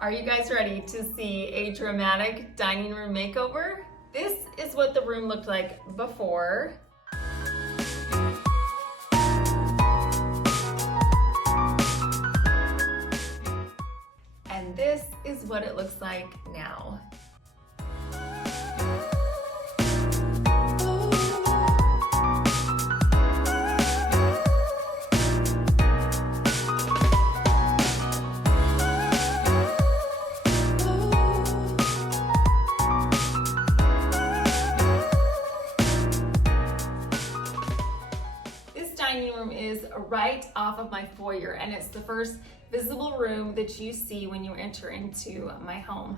Are you guys ready to see a dramatic dining room makeover? This is what the room looked like before. And this is what it looks like now. Dining room is right off of my foyer, and it's the first visible room that you see when you enter into my home.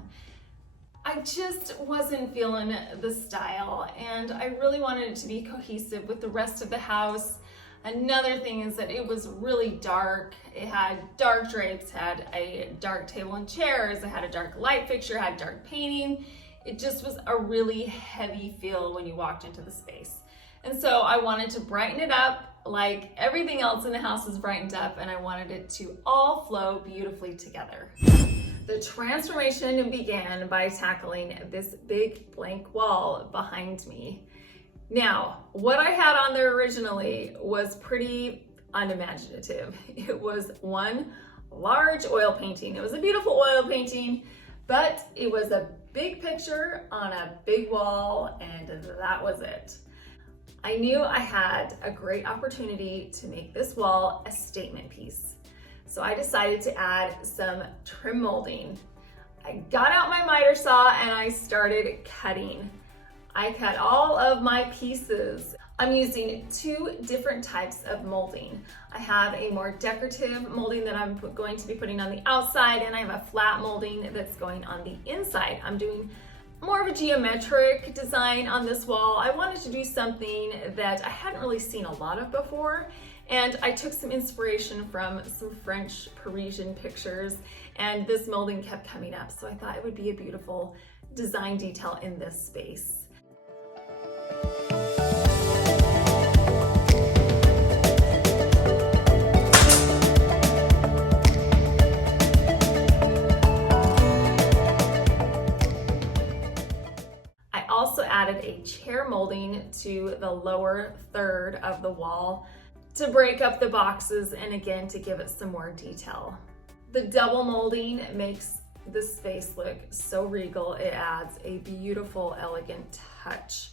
I just wasn't feeling the style, and I really wanted it to be cohesive with the rest of the house. Another thing is that it was really dark. It had dark drapes, had a dark table and chairs, it had a dark light fixture, had dark painting. It just was a really heavy feel when you walked into the space. And so I wanted to brighten it up like everything else in the house was brightened up, and I wanted it to all flow beautifully together. The transformation began by tackling this big blank wall behind me. Now, what I had on there originally was pretty unimaginative. It was one large oil painting. It was a beautiful oil painting, but it was a big picture on a big wall, and that was it. I knew I had a great opportunity to make this wall a statement piece. So I decided to add some trim molding. I got out my miter saw and I started cutting. I cut all of my pieces. I'm using two different types of molding. I have a more decorative molding that I'm going to be putting on the outside, and I have a flat molding that's going on the inside. I'm doing more of a geometric design on this wall. I wanted to do something that I hadn't really seen a lot of before, and I took some inspiration from some French Parisian pictures, and this molding kept coming up, so I thought it would be a beautiful design detail in this space. Added a chair molding to the lower third of the wall to break up the boxes and again to give it some more detail. The double molding makes the space look so regal. It adds a beautiful, elegant touch.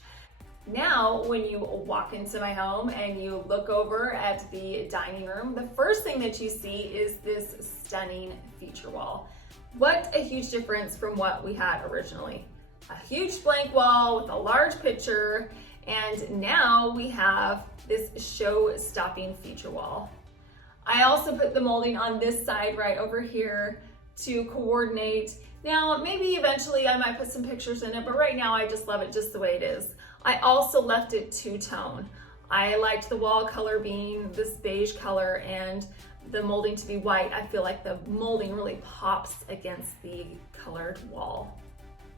Now, when you walk into my home and you look over at the dining room, the first thing that you see is this stunning feature wall. What a huge difference from what we had originally. A huge blank wall with a large picture, and now we have this show-stopping feature wall. I also put the molding on this side right over here to coordinate. Now, maybe eventually I might put some pictures in it, but right now I just love it just the way it is. I also left it two-tone. I liked the wall color being this beige color and the molding to be white. I feel like the molding really pops against the colored wall.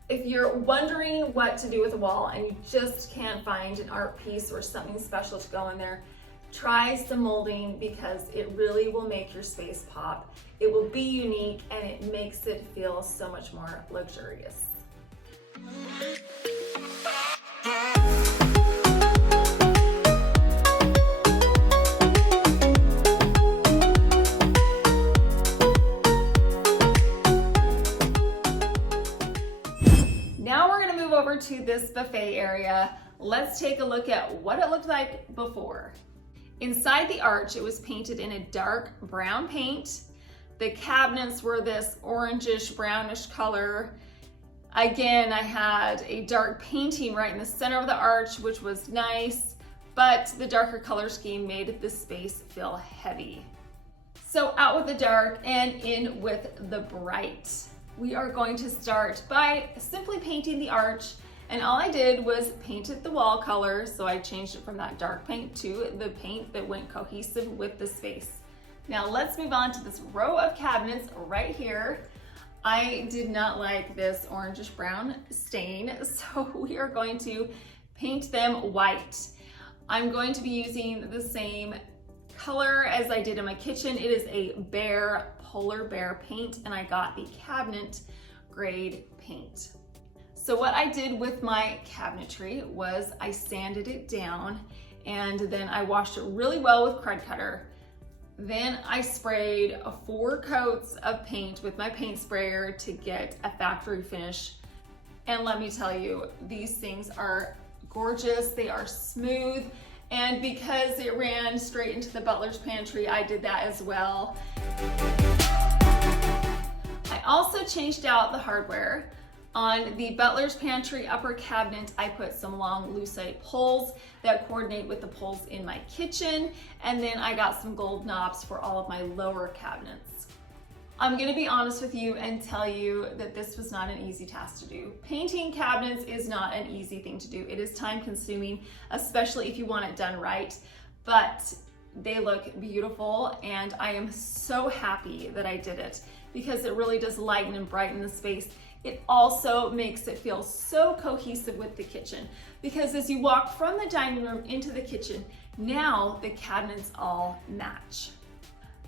If you're wondering what to do with a wall and you just can't find an art piece or something special to go in there, try some molding because it really will make your space pop. It will be unique and it makes it feel so much more luxurious. Over to this buffet area, let's take a look at what it looked like before. Inside the arch, it was painted in a dark brown paint. The cabinets were this orangish brownish color. Again, I had a dark painting right in the center of the arch, which was nice, but the darker color scheme made the space feel heavy. So out with the dark and in with the bright. We are going to start by simply painting the arch, and all I did was painted the wall color, so I changed it from that dark paint to the paint that went cohesive with the space. Now let's move on to this row of cabinets right here. I did not like this orangish brown stain, so we are going to paint them white. I'm going to be using the same color as I did in my kitchen. It is a Behr Polar Bear paint, and I got the cabinet grade paint. So what I did with my cabinetry was I sanded it down, and then I washed it really well with Crud Cutter. Then I sprayed 4 coats of paint with my paint sprayer to get a factory finish. And let me tell you, these things are gorgeous. They are smooth. And because it ran straight into the butler's pantry, I did that as well. I also changed out the hardware. On the butler's pantry upper cabinet, I put some long lucite poles that coordinate with the poles in my kitchen. And then I got some gold knobs for all of my lower cabinets. I'm gonna be honest with you and tell you that this was not an easy task to do. Painting cabinets is not an easy thing to do. It is time consuming, especially if you want it done right, but they look beautiful, and I am so happy that I did it because it really does lighten and brighten the space. It also makes it feel so cohesive with the kitchen, because as you walk from the dining room into the kitchen, now the cabinets all match.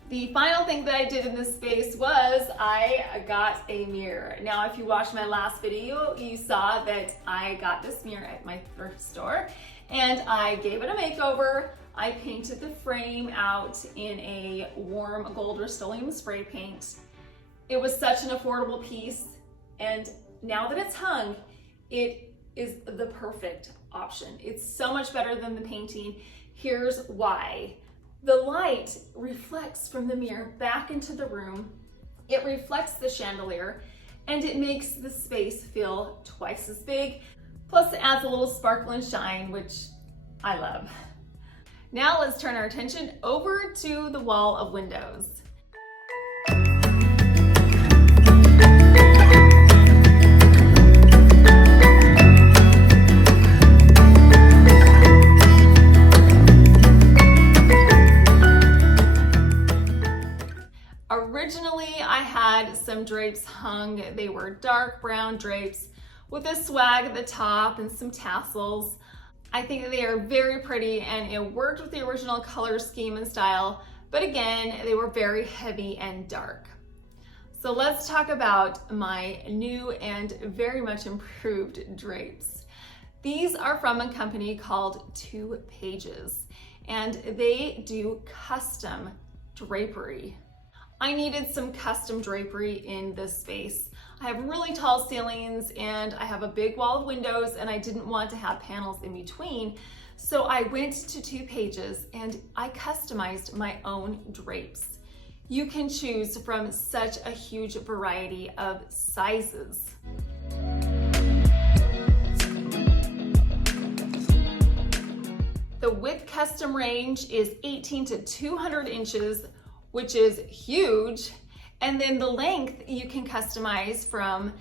The final thing that I did in this space was I got a mirror. Now, if you watched my last video, you saw that I got this mirror at my thrift store, and I gave it a makeover. I painted the frame out in a warm gold Rustoelum spray paint. It was such an affordable piece, and now that it's hung, it is the perfect option. It's so much better than the painting. Here's why. The light reflects from the mirror back into the room. It reflects the chandelier, and it makes the space feel twice as big. Plus it adds a little sparkle and shine, which I love. Now let's turn our attention over to the wall of windows. Originally, I had some drapes hung. They were dark brown drapes with a swag at the top and some tassels. I think that they are very pretty, and it worked with the original color scheme and style, but again, they were very heavy and dark. So let's talk about my new and very much improved drapes. These are from a company called 2PAGES, and they do custom drapery. I needed some custom drapery in this space. I have really tall ceilings, and I have a big wall of windows, and I didn't want to have panels in between. So I went to 2PAGES and I customized my own drapes. You can choose from such a huge variety of sizes. The width custom range is 18 to 200 inches, which is huge. And then the length you can customize from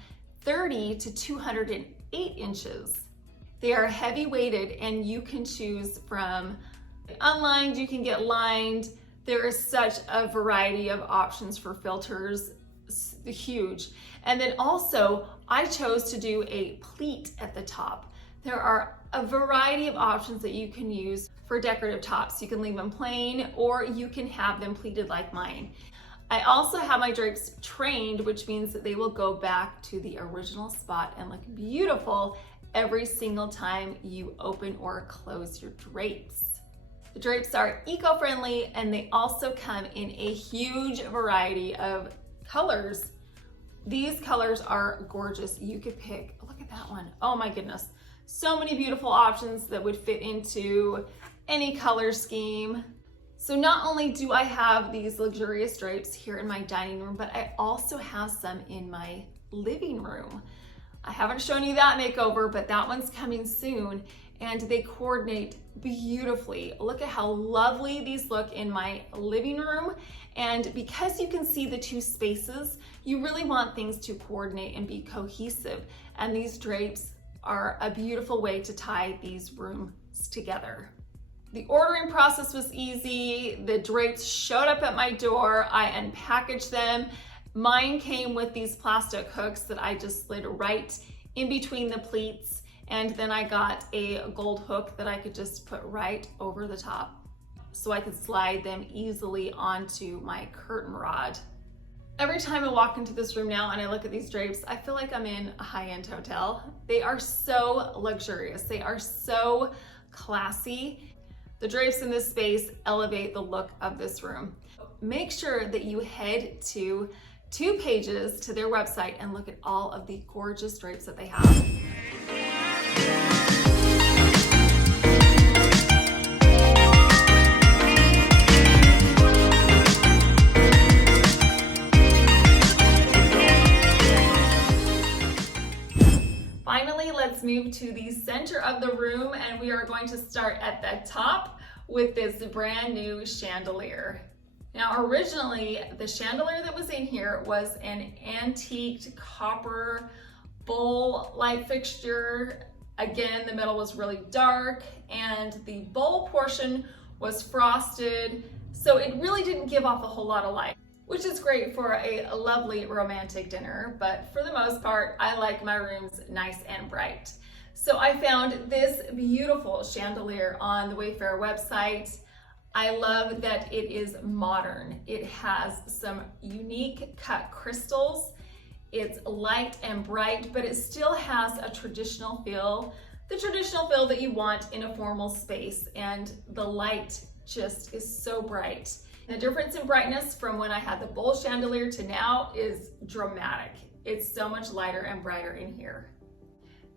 30 to 208 inches. They are heavy weighted, and you can choose from unlined, you can get lined. There is such a variety of options for filters, huge. And then also, I chose to do a pleat at the top. There are a variety of options that you can use for decorative tops. You can leave them plain, or you can have them pleated like mine. I also have my drapes trained, which means that they will go back to the original spot and look beautiful every single time you open or close your drapes. The drapes are eco-friendly, and they also come in a huge variety of colors. These colors are gorgeous. You could pick, look at that one. Oh my goodness. So many beautiful options that would fit into any color scheme. So not only do I have these luxurious drapes here in my dining room, but I also have some in my living room. I haven't shown you that makeover, but that one's coming soon, and they coordinate beautifully. Look at how lovely these look in my living room. And because you can see the two spaces, you really want things to coordinate and be cohesive. And these drapes are a beautiful way to tie these rooms together. The ordering process was easy. The drapes showed up at my door. I unpackaged them. Mine came with these plastic hooks that I just slid right in between the pleats. And then I got a gold hook that I could just put right over the top. so I could slide them easily onto my curtain rod. Every time I walk into this room now and I look at these drapes, I feel like I'm in a high-end hotel. They are so luxurious. They are so classy. The drapes in this space elevate the look of this room. Make sure that you head to TWOPAGES to their website and look at all of the gorgeous drapes that they have. Finally, let's move to the center of the room, and we are going to start at the top with this brand new chandelier. Now, originally, the chandelier that was in here was an antiqued copper bowl light fixture. Again, the metal was really dark, and the bowl portion was frosted, so it really didn't give off a whole lot of light, which is great for a lovely romantic dinner, but for the most part, I like my rooms nice and bright. So I found this beautiful chandelier on the Wayfair website. I love that it is modern. It has some unique cut crystals. It's light and bright, but it still has a traditional feel, the traditional feel that you want in a formal space, and the light just is so bright. The difference in brightness from when I had the bowl chandelier to now is dramatic. It's so much lighter and brighter in here.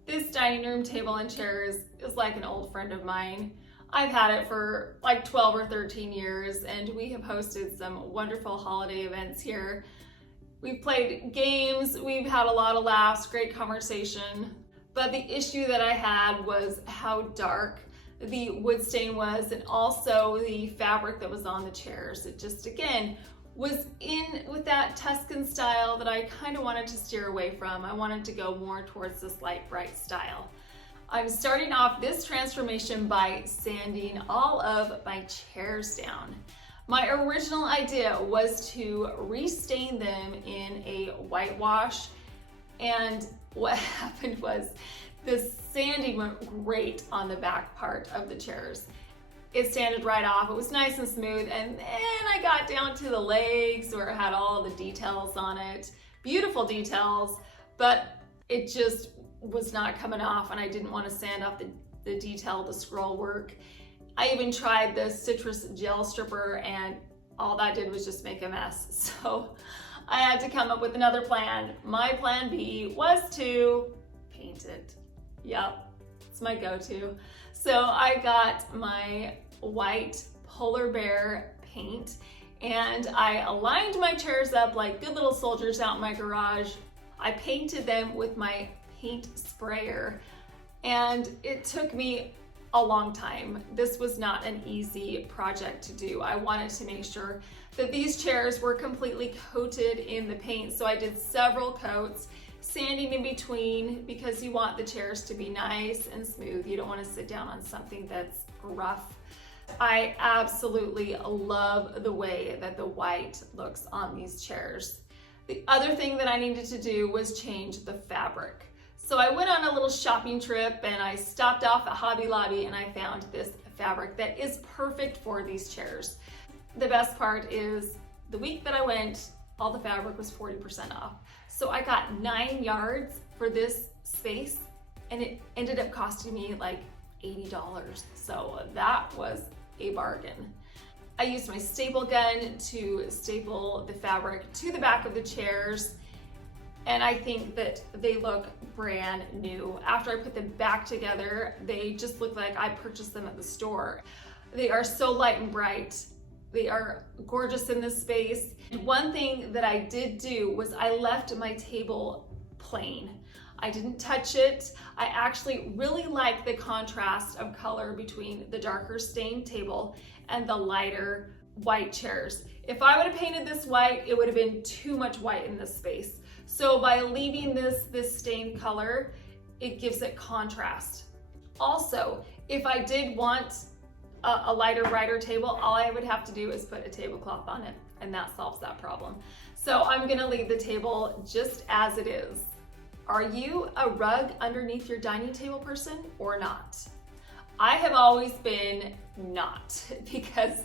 This dining room table and chairs is like an old friend of mine. I've had it for like 12 or 13 years, and we have hosted some wonderful holiday events here. We've played games, we've had a lot of laughs, great conversation. But the issue that I had was how dark the wood stain was, and also the fabric that was on the chairs. It just, again, was in with that Tuscan style that I kind of wanted to steer away from. I wanted to go more towards this light, bright style. I'm starting off this transformation by sanding all of my chairs down. My original idea was to restain them in a whitewash, and what happened was the sanding went great on the back part of the chairs. It sanded right off, it was nice and smooth, and then I got down to the legs where it had all the details on it. Beautiful details, but it just was not coming off, and I didn't want to sand off the detail, the scroll work. I even tried the citrus gel stripper, and all that did was just make a mess. So I had to come up with another plan. My plan B was to paint it. Yep, it's my go-to. So I got my white Polar Bear paint, and I aligned my chairs up like good little soldiers out in my garage. I painted them with my paint sprayer, and it took me a long time. This was not an easy project to do. I wanted to make sure that these chairs were completely coated in the paint, so I did several coats, sanding in between, because you want the chairs to be nice and smooth. You don't want to sit down on something that's rough. I absolutely love the way that the white looks on these chairs. The other thing that I needed to do was change the fabric. So I went on a little shopping trip, and I stopped off at Hobby Lobby, and I found this fabric that is perfect for these chairs. The best part is the week that I went, all the fabric was 40% off. So I got 9 yards for this space, and it ended up costing me like $80. So that was a bargain. I used my staple gun to staple the fabric to the back of the chairs, and I think that they look brand new. After I put them back together, they just look like I purchased them at the store. They are so light and bright. They are gorgeous in this space. One thing that I did do was I left my table plain. I didn't touch it. I actually really like the contrast of color between the darker stained table and the lighter white chairs. If I would have painted this white, it would have been too much white in this space. So by leaving this stained color, it gives it contrast. Also, if I did want a lighter, brighter table, all I would have to do is put a tablecloth on it, and that solves that problem. So I'm gonna leave the table just as it is. Are you a rug underneath your dining table person or not? I have always been not, because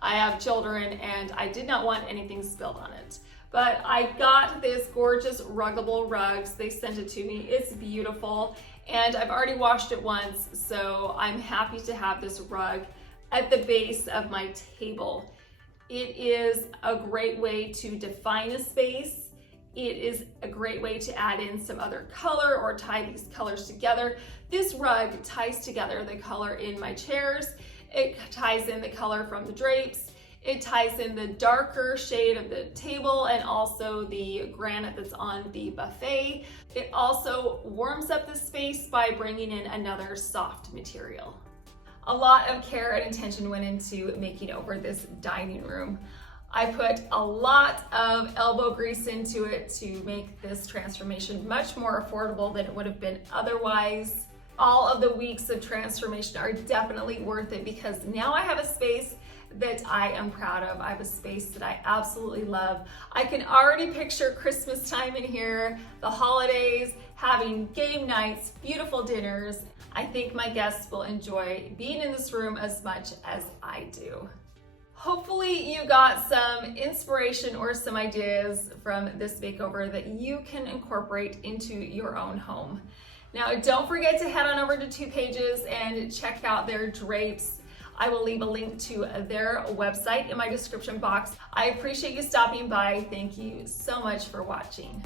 I have children and I did not want anything spilled on it. But I got this gorgeous ruggable rugs. They sent it to me. It's beautiful. And I've already washed it once, so I'm happy to have this rug at the base of my table. It is a great way to define a space. It is a great way to add in some other color or tie these colors together. This rug ties together the color in my chairs. It ties in the color from the drapes. It ties in the darker shade of the table and also the granite that's on the buffet. It also warms up the space by bringing in another soft material. A lot of care and attention went into making over this dining room. I put a lot of elbow grease into it to make this transformation much more affordable than it would have been otherwise. All of the weeks of transformation are definitely worth it, because now I have a space that I am proud of. I have a space that I absolutely love. I can already picture Christmas time in here, the holidays, having game nights, beautiful dinners. I think my guests will enjoy being in this room as much as I do. Hopefully you got some inspiration or some ideas from this makeover that you can incorporate into your own home. Now, don't forget to head on over to TWOPAGES and check out their drapes. I will leave a link to their website in my description box. I appreciate you stopping by. Thank you so much for watching.